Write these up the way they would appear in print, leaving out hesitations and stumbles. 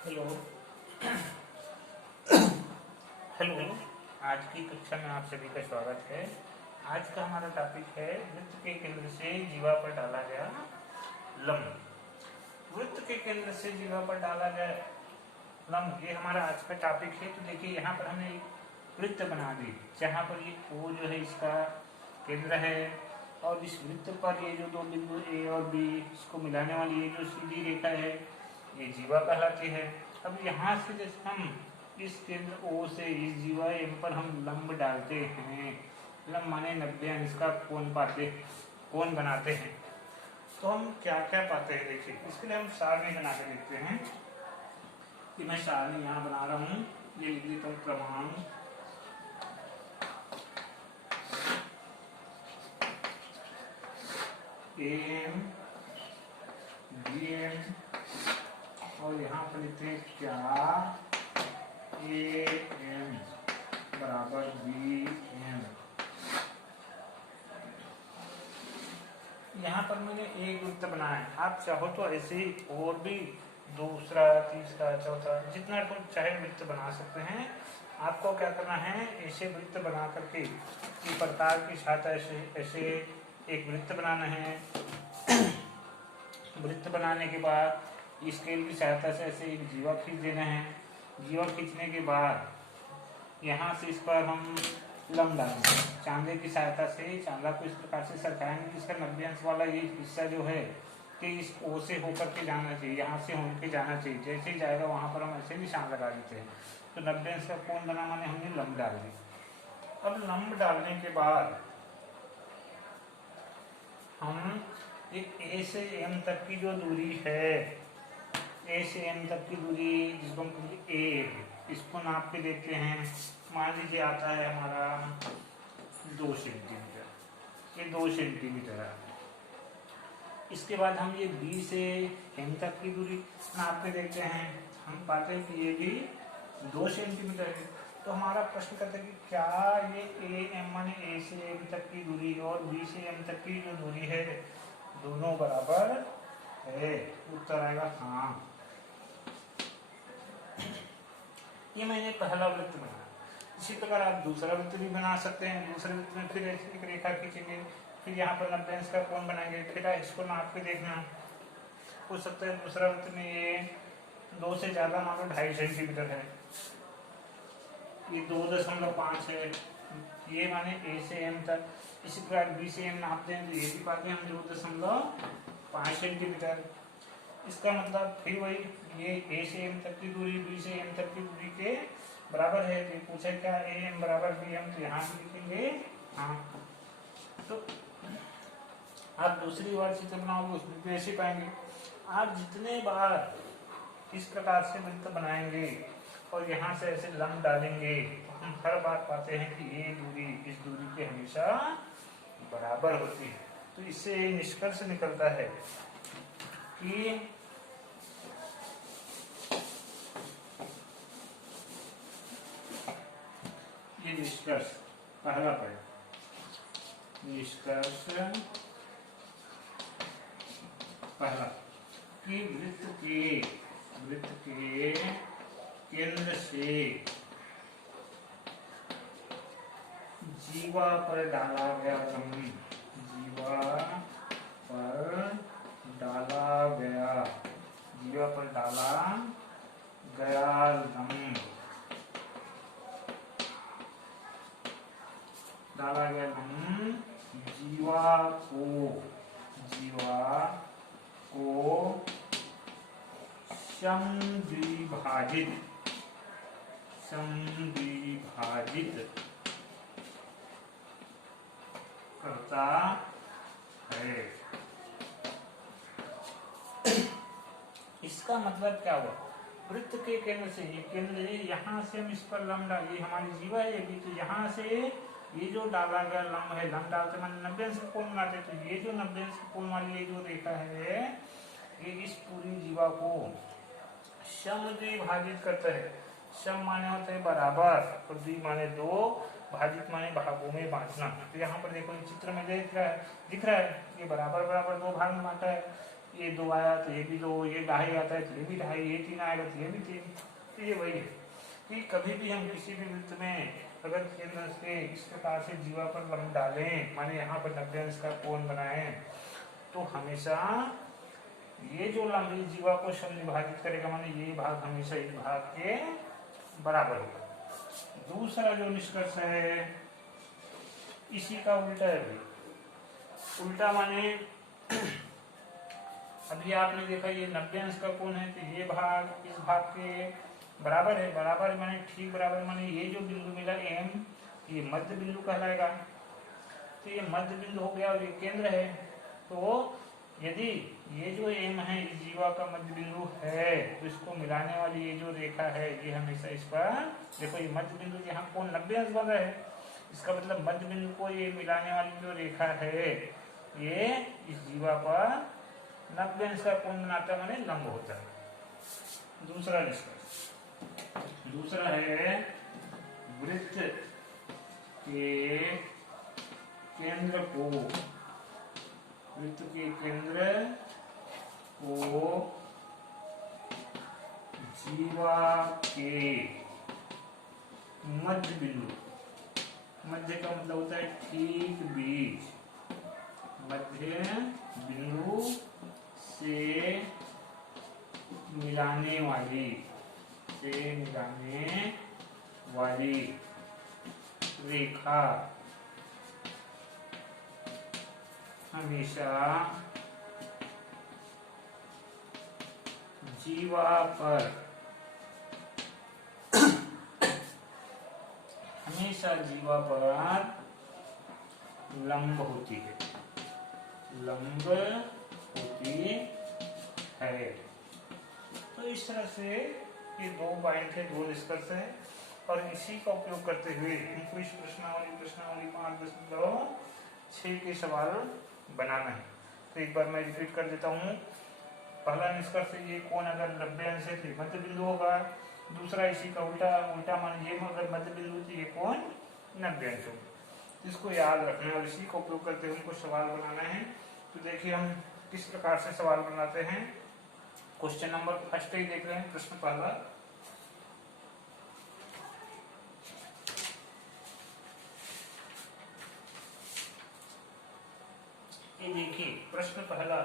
Hello. Hello. आज की कक्षा में आप सभी का स्वागत है। आज का हमारा टॉपिक है वृत्त के केंद्र से जीवा पर डाला गया लंब। वृत्त के केंद्र से जीवा पर डाला गया लंब, ये हमारा आज का टॉपिक है। तो देखिए यहाँ पर हमने एक वृत्त बना दी जहाँ पर ये ओ जो है इसका केंद्र है, और इस वृत्त पर ये जो दो बिंदु ए और बी इसको मिलाने वाली ये जो सीधी रेखा है ये जीवा कहलाती है। अब यहाँ से जैसे हम इस केंद्र O से इस जीवा M पर हम लंब डालते हैं, लंब माने 90 अंश का कोण बनाते हैं, तो हम क्या क्या पाते हैं। देखिए इसके लिए हम सारणी बना के देखते हैं कि मैं सारणी यहाँ बना रहा हूँ, ये लिख देता हूँ क्रमांक AM DM और यहाँ पर लिखते हैं क्या AM बराबर BM। यहाँ पर मैंने एक वृत्त बनाया है, आप चाहो तो ऐसे ही और भी दूसरा तीसरा चौथा जितना तो चाहे वृत्त बना सकते हैं। आपको क्या करना है, ऐसे वृत्त बना करके इस प्रकार की सहायता ऐसे एक वृत्त बनाना है। वृत्त बनाने के बाद स्केल की सहायता से ऐसे एक जीवा खींच देना है। जीवा खींचने के बाद यहाँ से इस पर हम लंब डालेंगे चांदे की सहायता से। चांदा को इस प्रकार से सरकाएंगे, इसका 90 अंश वाला ये हिस्सा जो है कि इस ओ से होकर के जाना चाहिए, यहाँ से होकर जाना चाहिए। जैसे ही जाएगा वहाँ पर हम ऐसे निशान लगा देते हैं, तो 90 अंश का कोण बना माने हमने लंब डाल दी। अब लंब डालने के बाद हम एक ए से एम तक की जो दूरी है, ए से एम तक की दूरी जिसको हम ए, इसको नाप के देखते हैं। मान लीजिए आता है हमारा 2 सेंटीमीटर, ये 2 सेंटीमीटर है। इसके बाद हम ये बी से एम तक की दूरी नाप के देखते हैं, हम पाते हैं कि ये भी 2 सेंटीमीटर है। तो हमारा प्रश्न करता है कि क्या ये ए एम माने ए से एम तक की दूरी और बी से एम तक की जो दूरी है दोनों बराबर है। उत्तर आएगा हाँ। ये मैंने पहला वृत्त बनाया। इसी प्रकार आप दूसरा वृत्त भी बना सकते हैं। दूसरे वृत्त में फिर ऐसी एक रेखा खींचेंगे, फिर यहाँ पर 90 अंश का कोण बनाएंगे, फिर इसको नाप के देखना। हो सकता है दूसरा वृत्त में ये 2 से ज्यादा मान लो 2.5 सेंटीमीटर है, ये 2.5 है, ये माने ए से एम तक। इसी प्रकार बी से एम नापते हैं तो ये भी पाते हैं हम 2.5 सेंटीमीटर। इसका मतलब फिर वही, ये ए से एम तक की दूरी बी से एम तक की दूरी के बराबर है। तो पूछे क्या ए एम बराबर बी एम, तो यहाँ भी लिखेंगे हाँ। तो आप दूसरी बार चित्र बनाओगे उसमें भी ऐसे पाएंगे। आप जितने बार इस प्रकार से वृत्त बनाएंगे और यहाँ से ऐसे लंब डालेंगे तो हम हर बार पाते हैं कि ये दूरी इस दूरी के हमेशा बराबर होती है। तो इससे निष्कर्ष निकलता है कि ये निष्कर्ष पहला पढ़े, निष्कर्ष पहला कि वृत्त के केंद्र से जीवा पर डाला गया लंब, जीवा पर डाला गया लंब, जीवा को समद्विभाजित करता है। इसका मतलब क्या हुआ, वृत्त के केंद्र से ये केंद्र है, यहाँ से हम इस पर लंब डाल, ये हमारी जीवा है, तो यहाँ से ये जो डाला गया लंब है, लंब डालते मैंने 90 अंश का कोण बनाते, तो ये जो 90 अंश का कोण वाली ये जो रेखा है ये इस पूरी जीवा को समद्विभाजित करता है। सम माने होते हैं बराबर और द्वि माने 2, भाजित माने भागों में बांटना। तो यहाँ पर देखो चित्र में दिख रहा है ये बराबर बराबर 2 भाग में बांटा है। ये 2 आया तो ये भी 2, ये 2.5 आता है तो ये भी 2.5, ये 3 आएगा तो ये भी 3। तो ये वही है कि कभी भी हम किसी भी वृत्त में अगर केंद्र से इस प्रकार से जीवा पर लंब डालें, माने यहाँ पर 90 अंश का कोण बनाएं, तो हमेशा ये जो लंब इस जीवा को समविभाजित करेगा, माने ये भाग हमेशा इस भाग के बराबर होगा। दूसरा जो निष्कर्ष है इसी का उल्टा है भाई। उल्टा माने अभी आपने देखा ये 90 अंश का कोण है तो ये भाग इस भाग के बराबर है। बराबर माने ठीक बराबर, माने ये जो बिंदु मिला एम, ये मध्य बिंदु कहलाएगा। तो ये मध्य बिंदु हो गया और ये केंद्र है। तो यदि ये जो एम है इस जीवा का मध्य बिंदु है तो इसको मिलाने वाली ये जो रेखा है ये हमेशा इस पर, देखो ये मध्य बिंदु यहाँ कोण 90 अंश बन रहा है, इसका मतलब मध्य बिंदु को ये मिलाने वाली जो रेखा है ये इस जीवा पर 90 अंश का कोण बनाता है, माने लंब होता है। दूसरा निष्कर्ष, दूसरा है वृत्त के केंद्र को, वृत्त के केंद्र को जीवा के मध्य बिंदु, मध्य का मतलब होता है ठीक बीच, मध्य बिंदु से मिलाने वाली रेखा हमेशा जीवा पर लंब होती है, लंब होती है। तो इस तरह से ये 2 पॉइंट है, 2 निष्कर्ष है और इसी का उपयोग करते हुए हमको इस प्रश्नावली 5.6 के सवाल बनाना है। तो एक बार मैं रिपीट कर देता हूँ। पहला निष्कर्ष ये कोण अगर 90 अंश है तो मध्य बिंदु होगा। दूसरा इसी का उल्टा मान ये अगर मध्य बिंदु तो ये कोण 90 अंश होगा। इसको याद रखना और इसी का उपयोग करते हुए हमको सवाल बनाना है। तो देखिए हम किस प्रकार से सवाल बनाते हैं। क्वेश्चन नंबर फर्स्ट ही देख रहे हैं, प्रश्न पहला। ये देखिए प्रश्न पहला,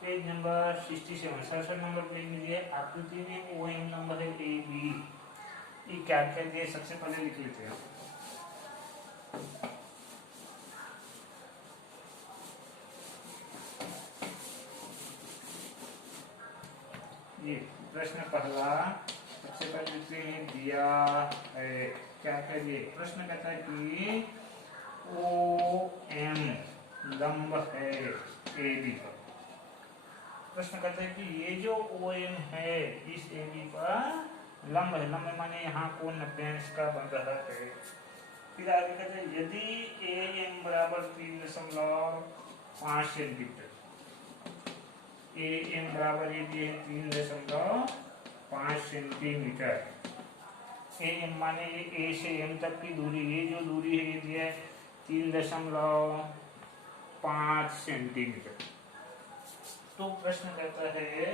पेज नंबर 67, 67 नंबर पेज में दिया आकृति में OM नंबर है AB। ये क्या क्या दिया सबसे पहले लिख लेते हैं। ये प्रश्न पहला सबसे पहले लिखते हैं दिया है, क्या क्या दिए। प्रश्न कहता है कि OM लंब है AB पर। प्रश्न कहता है कि ये जो OM है इस AB पर लंब है। लंब माने यहाँ कोण 90 अंश का बन रहा है। फिर आगे कहते हैं यदि AM बराबर 3.5 सेंटीमीटर, AM बराबर ये दिए 3.5 सेंटीमीटर। AM माने ये A से M तक की दूरी, ये जो दूरी है ये दिया है 3.5 सेंटीमीटर। तो प्रश्न कहता है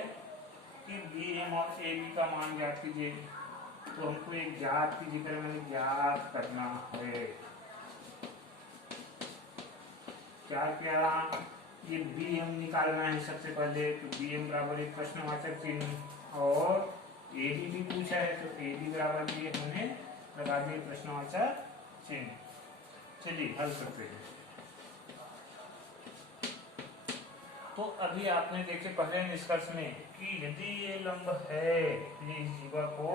कि BM और AB का मान ज्ञात कीजिए। तो हमको एक ज्ञात की जिक्र में ज्ञात करना है। क्या क्या ये BM निकालना है सबसे पहले। तो BM बराबर एक प्रश्नवाचक चिन्ह और AB भी पूछा है तो AB बराबर भी हमने लगा दिए प्रश्नवाचक चिन्ह। चलिए हल करते हैं। तो अभी आपने देखे पहले निष्कर्ष में कि यदि ये लंब है ये इस जीवा को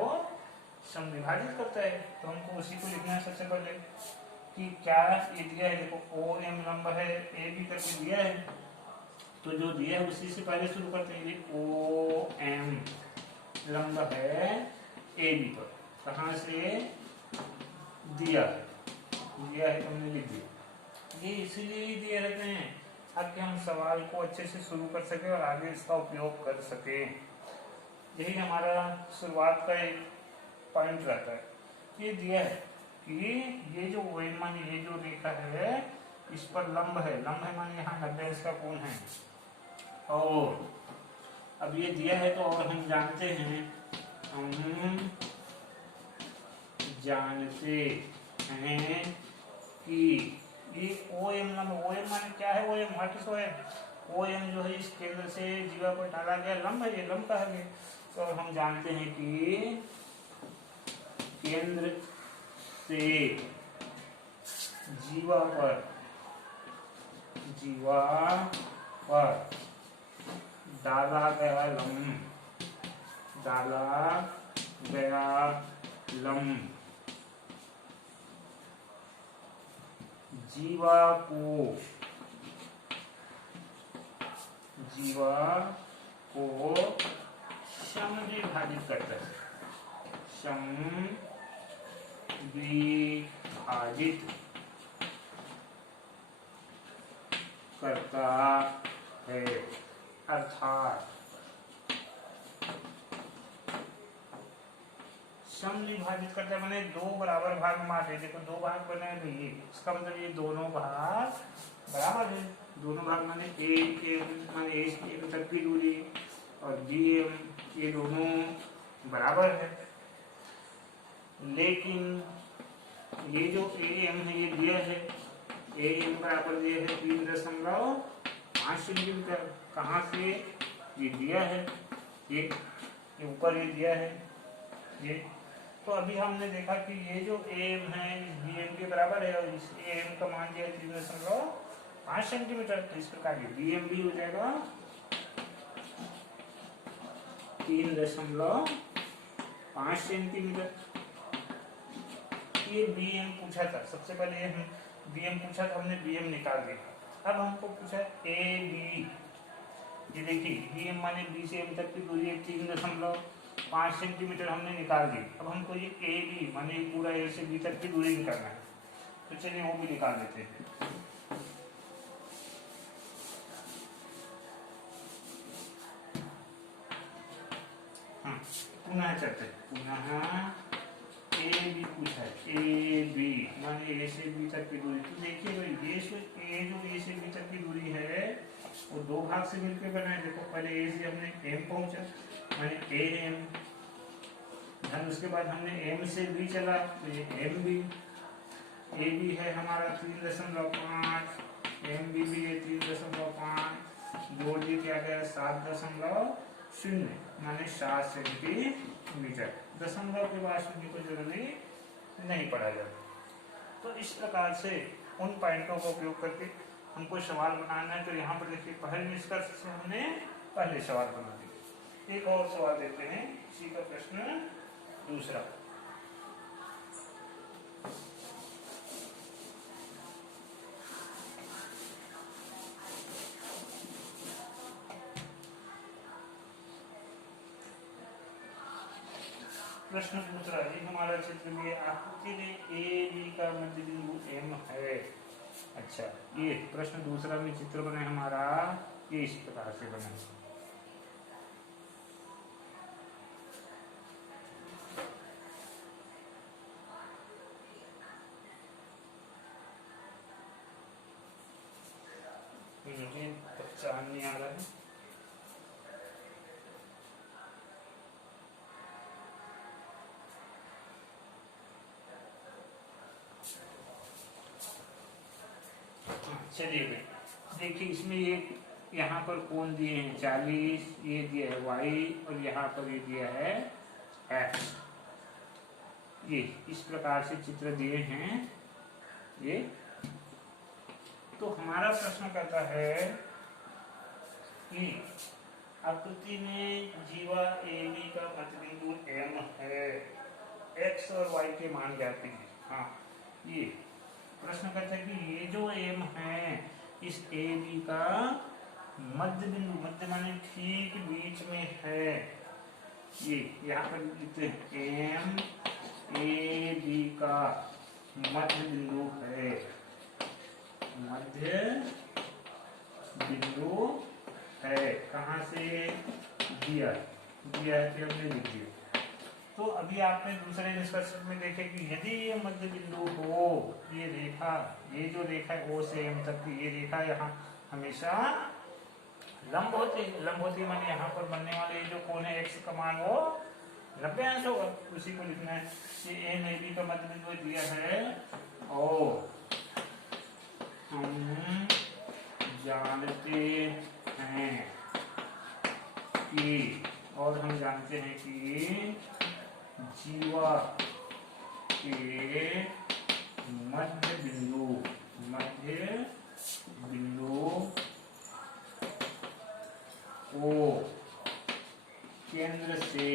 समविभाजित करता है, तो हमको उसी को लिखना है सबसे पहले कि क्या ये दिया है। देखो OM लंब है, AB करके दिया है, तो जो दिया है उसी से पहले शुरू करते हैं। OM लंब है AB पर, कहाँ से दिया है, हमने लिख दिया। ये इसीलिए ही दिए रहते हैं ताकि हम सवाल को अच्छे से शुरू कर सके और आगे इसका उपयोग कर सके। यही हमारा शुरुआत का एक पॉइंट रहता है। ये दिया है कि ये जो OM माने ये जो रेखा है इस पर लंब है। लंब है माने यहाँ 90 अंश का कोण है। और अब ये दिया है तो और हम जानते हैं कि ये ओ एम माने क्या है? O M what is O M जो है इस केंद्र से जीवा पर डाला गया लंब है, ये लंब कहा गया। तो हम जानते हैं कि केंद्र से जीवा पर डाला गया लंब जीवा को समद्विभाजित करता है, समद्विभाजित करता है। अर्थात समद्विभाजित करता है माने दो बराबर भाग में बांटे। देखो दो भाग बने हैं, इसका मतलब ये दोनों भाग बराबर है। दोनों भाग माने ए माने ए तक की दूरी और बी एम, ये दोनों बराबर है। लेकिन ये जो ए एम है ये दिया है, ए एम बराबर दिया है 3.5 सेंटीमीटर। कहाँ से? ये दिया है, ये ऊपर ये दिया है ये। तो अभी हमने देखा कि ये जो एम है बी एम के बराबर है और इस एम का मान दिया है 3.5 सेंटीमीटर। तो इस प्रकार बी एम भी हो जाएगा 3.5 सेंटीमीटर। ये बी एम पूछा था, सबसे पहले हम बी एम पूछा था, हमने बी एम निकाल दिया। अब हमको पूछा ए बी, ये देखिए बी एम माने बी से एम तक की दूरी 3.5 सेंटीमीटर हमने निकाल दी। अब हमको ये ए बी माने पूरा ए से बी तक की दूरी निकालना है, तो चलिए वो भी निकाल देते हैं। पुनः चलते पुनः ए बी पूछा है, ए बी माने ए से बी तक की दूरी। तो देखिए भाई ये जो ए से बी तक की दूरी है वो दो भाग से मिलकर बना है। देखो पहले ए से हमने एम पहुंचा माने ए एम, धन उसके बाद हमने एम से बी चला तो ये एम बी। ए बी है हमारा 3.5, एम बी भी है 3.5, जोड़ दिए क्या गया 7.0 माने 7 सेंटीमीटर। दशमलव के बाद शून्य को जरूरी नहीं पढ़ा जाता। तो इस प्रकार से उन पॉइंटों का उपयोग करके हमको सवाल बनाना है। तो यहाँ पर देखिए पहले निष्कर्ष से हमने पहले सवाल बना दिया। एक और सवाल देते हैं, इसी का प्रश्न दूसरा। प्रश्न दूसरा, ये हमारा चित्र में आकृति में ए बी का मध्य बिंदु एम है। अच्छा, ये प्रश्न दूसरा में चित्र बने हमारा, ये इस प्रकार से बना। मुझे पहचान नहीं आ रहा है। चलिए देखिए इसमें ये यहाँ पर कोण दिए हैं 40, ये दिया है y और यहाँ पर ये दिया है x। ये इस प्रकार से चित्र दिए हैं ये। तो हमारा प्रश्न कहता है कि आकृति में जीवा ए बी का मध्य बिंदु एम है, x और y के मान ज्ञात कीजिए। हाँ, ये प्रश्न कहता है कि ये जो एम है इस ए बी का मध्य बिंदु, मध्य माने ठीक बीच में है। ये यहाँ पर लिखते हैं एम ए बी का मध्य बिंदु है, मध्य बिंदु है। कहाँ से दिया है कि हमने लिख दिया। तो अभी आपने दूसरे निष्कर्ष में देखे कि यदि ये मध्य बिंदु हो, ये रेखा, ये जो रेखा है ओ से एम तक की ये रेखा यहाँ हमेशा लंब होती माने यहाँ पर बनने वाले जो कोण है x का मान वो 90 अंश होगा, उसी को लिखना है। ये ए में बी का मध्य बिंदु दिया है और हम जानते हैं कि जीवा के मध्य बिंदु को केंद्र से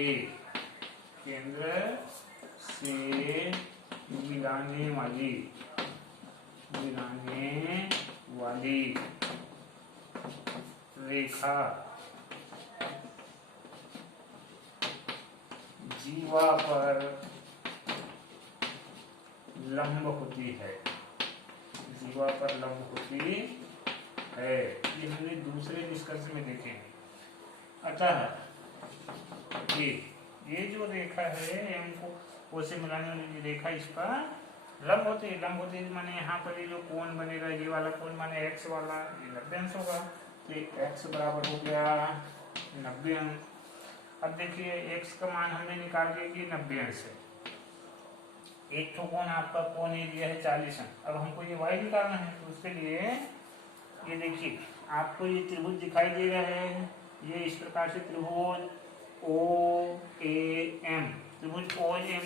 मिलाने वाली रेखा जीवा पर लंब होती है। ये हमने दूसरे निष्कर्ष में देखे। अतः ये जो रेखा है एम को ओ से मिलाने वाली रेखा इस पर लंब होती है माने यहाँ पर ये जो कोण बनेगा, ये वाला कोण माने x वाला, ये 90 अंश होगा। तो x बराबर हो गया 90 अंश। अब देखिए x का मान हमने निकाल लिया कि 90 अंश है। एक तो कोण आपका कोण ये दिया है 40 अंश। अब हमको ये y निकालना है, तो उसके लिए ये देखिए आपको ये त्रिभुज दिखाई दे रहा है। ये इस प्रकार से त्रिभुज OAM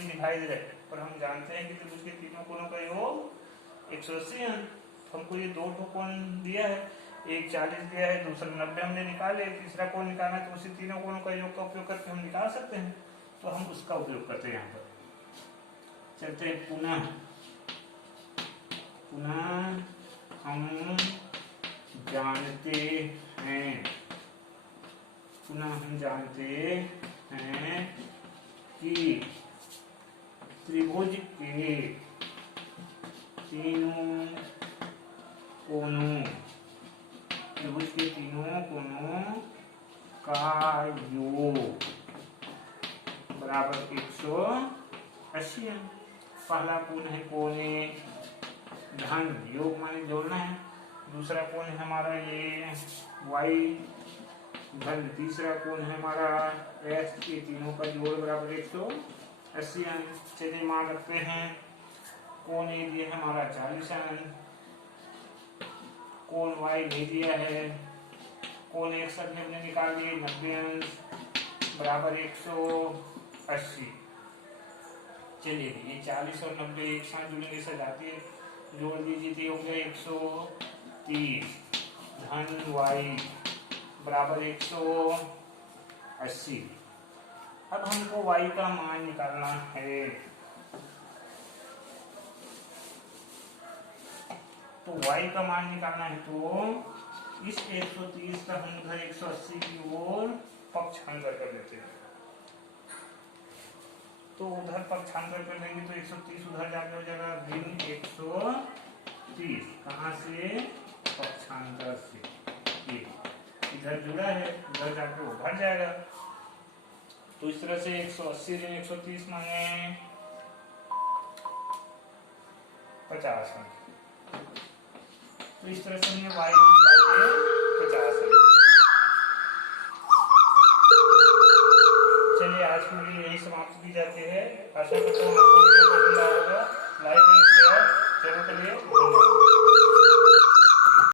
दिखाई दे रहा है, पर हम जानते हैं कि त्रिभुज के तीनों कोणों का योग 180 है। हमको ये दो कोण दिया है, एक 40 दिया है, दूसरा 90 हमने निकाले, तीसरा कोण निकालना है, तो उसी तीनों कोणों का योग का उपयोग करके हम निकाल सकते हैं। तो हम उसका उपयोग करते हैं। यहाँ पर चलते हैं पुनः हम जानते हैं कि त्रिभुज के तीनों कोणों का योग बराबर 180 है। पहला कोण है कोणे धन, योग माने जोड़ना है। दूसरा कोण है हमारा ये y धन, तीसरा कोण है हमारा s। के तीनों का जोड़ बराबर 180 अंश। चलिए मान रखते हैं कोण ए दिया है हमारा 40 अंश, कोण y नहीं दिया है, कोण x हमने निकाल लिए 90 अंश बराबर 180। चलिए ये 40 और 90 एक साथ जुड़ेंगे, सजाती है, जोड़ दीजिए तो हो गया 130 धन y बराबर 180। अब हमको y का मान निकालना है। तो y का मान निकालना है तो इस 130 का हम उधर 180 की ओर पक्षांतर कर देते हैं। तो उधर पक्षांतर कर लेंगे तो 130 उधर जाके हो जाएगा ऋण 130। कहाँ से? पक्षांतर से। इधर जुड़ा है, उधर जाके वो भर जाएगा। तो इस तरह से 180 ऋण 130 माने 50 अंक। तो इस तरह से हमने y निकाले 50 अंक। चलिए आज के लिए यही समाप्त की जाती है। आशा करता हूँ आपको